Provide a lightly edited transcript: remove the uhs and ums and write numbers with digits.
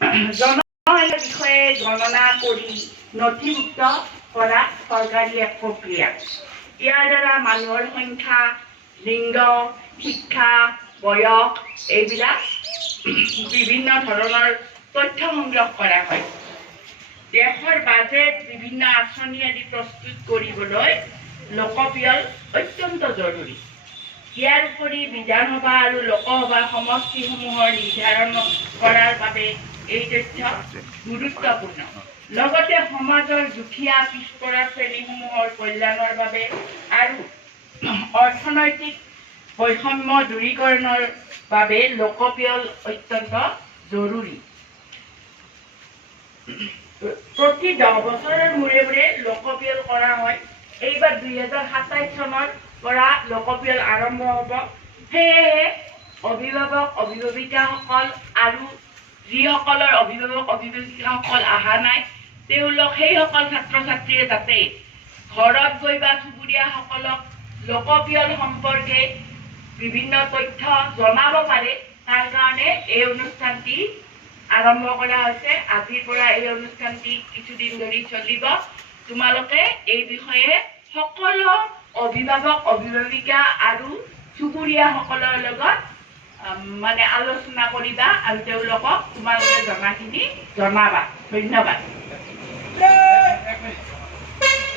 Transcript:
জনসংখ্যাৰ বিষয়ে গণনা কৰি নথিভুক্ত কৰা চৰকাৰী এক প্ৰক্ৰিয়া। ইয়াৰ দ্বাৰা মানুহৰ সংখ্যা, লিংগ, শিক্ষা, বয়স এইবিলাক বিভিন্ন ধৰণৰ তথ্য সংগ্ৰহ কৰা হয়। দেশৰ বাজেট বিভিন্ন আঁচনি আদি প্ৰস্তুত কৰিবলৈ লোকপিয়ল অত্যন্ত জৰুৰী। ইয়াৰ উপৰি বিধানসভা আৰু লোকসভা সমষ্টিসমূহৰ নিৰ্ধাৰণ কৰাৰ বাবে এই তথ্য গুৰুত্বপূৰ্ণ। লগতে সমাজৰ দুখীয়া পিছপৰা শ্ৰেণীসমূহৰ কল্যাণৰ বাবে আৰু অৰ্থনৈতিক বৈষম্য দূৰীকৰণৰ বাবে লোকপিয়ল অত্যন্ত জৰুৰী। প্ৰতি 10 বছৰৰ মূৰে মূৰে লোকপিয়ল কৰা হয়। এইবাৰ 2027 চনৰ পৰা লোকপিয়ল আৰম্ভ হ'ব। সেয়েহে অভিভাৱক অভিভাৱিকাসকল আৰু যিসকলৰ অভিভাৱক অভিভাৱিকাসকল অহা নাই তেওঁলোক সেইসকল ছাত্ৰ ছাত্ৰীয়ে যাতে ঘৰত গৈ বা চুবুৰীয়াসকলক লোকপিয়ল সম্পৰ্কে বিভিন্ন তথ্য জনাব পাৰে, তাৰ কাৰণে এই অনুষ্ঠানটি আৰম্ভ কৰা হৈছে। আজিৰ পৰা এই অনুষ্ঠানটি কিছুদিন ধৰি চলিব। তোমালোকে এই বিষয়ে সকলো অভিভাৱক অভিভাৱিকা আৰু চুবুৰীয়াসকলৰ লগত আলোচনা কৰিবা আৰু তেওঁলোকক তোমালোকে জনাখিনি জনাবা। ধন্যবাদ।